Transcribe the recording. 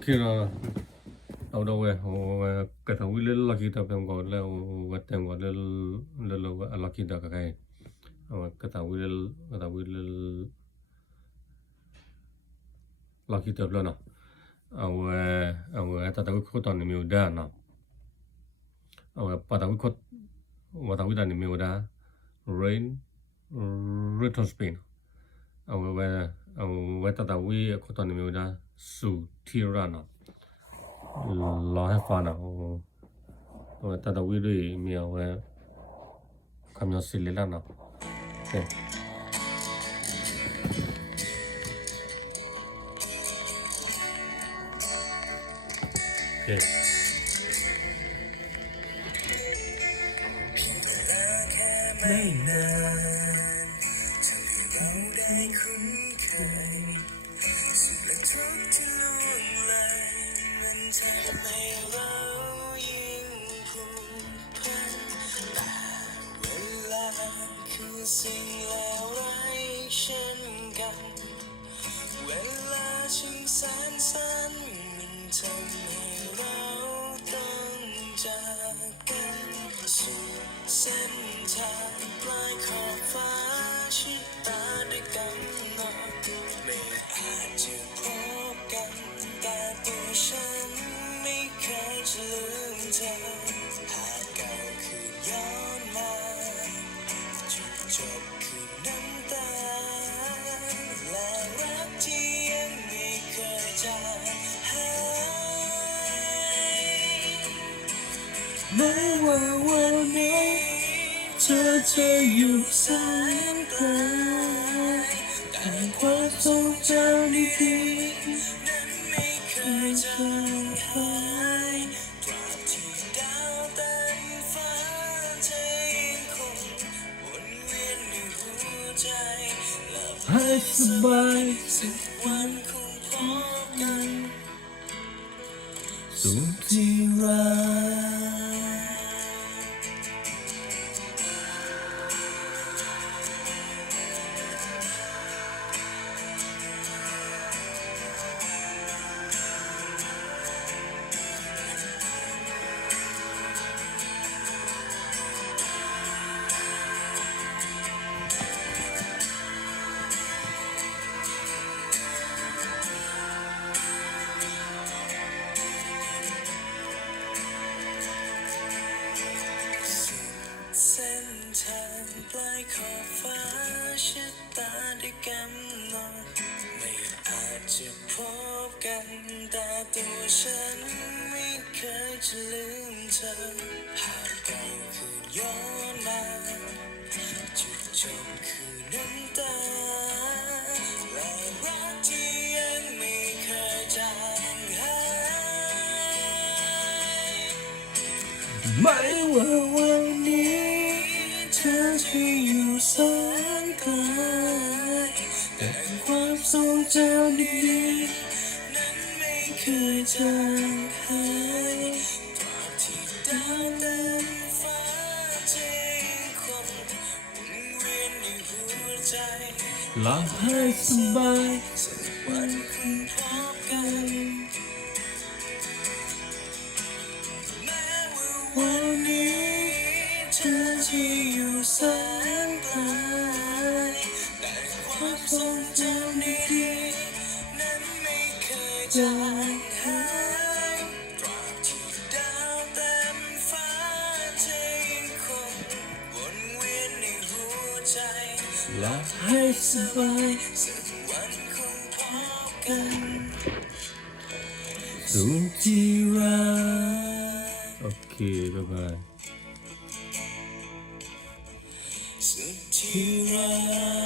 เคนะเอาดอกเว้ยโอ้กระทำวิลล์ลักกี้ตาเป็นก่อนแล้ววัดเต็มก่อนแล้วลักกี้ตาก็ใครเอากระทำวิลล์ลักกี้ตาเป็นนะเอาแต่ตะวิโคตอนนี้มีอุดานะเอาปัตตาวิโควัตตาวิตานี่มีอุดา rain return Spain เอาแต่ตะวิโคตอนนี้มีอุดาสุทีรานะรอให้ฟังนะเอาแต่ตะวิด้วยมีเอาคำยอสิเลล่านะโอเคโอเคไม่นานทำให้เราได้คุ้นเคยสุขและทุกข์ที่ล่วงเลยมันทำให้เรายิ่งผูกพันแต่เวลาคือสิ่งเลวร้ายเช่นกันเวลาช่างแสนสั้นมันทำให้เราต้องจากกันสู่เส้นทางปลายขอบฟ้าชิดตาได้กำหนดไม่อาจจะพบกันแต่ตัวฉันไม่เคยจะลืมเธอหากเก่าคือย้อนมาจุดจบคือน้ำตาและรักที่ยังไม่เคยจางหายแม้ว่าวันนี้เธอจะอยู่แสนไกลแต่ความทรงจำดีๆนั้นไม่เคยจางหายตราบที่ดาวเต็มฟ้าเธอยังคงวนเวียนในหัวใจหลับให้สบายสักวันคงพบกันสุขที่รักเส้นทางปลายขอบฟ้าชะตาได้กำหนดไม่อาจจะพบกันแต่ตัวฉันไม่เคยจะลืมเธอหากเก่าคือย้อนมาจุดจบคือน้ำตาและรักที่ยังไม่เคยจางหายไม่ว่าวันนี้เธอจะอยู่แสนไกลแต่ความทรงจำดีๆนั้นไม่เคยจางหายตราบที่ดาวเต็มฟ้าจะยังคงวนเวียนในหัวใจหลับให้สบายสักวันคงพบกันแม้ว่าวันนี้เธอจะอยู่แสนไกลแต่ความทรงจำดีๆนั้นไม่เคยจางหายตราบที่ดาวเต็มฟ้าจะยังคงวนเวียนในหัวใจหลับให้สบายสักวันคงพบกันสุขที่รักโอเคบ๊ายบายสุขที่รัก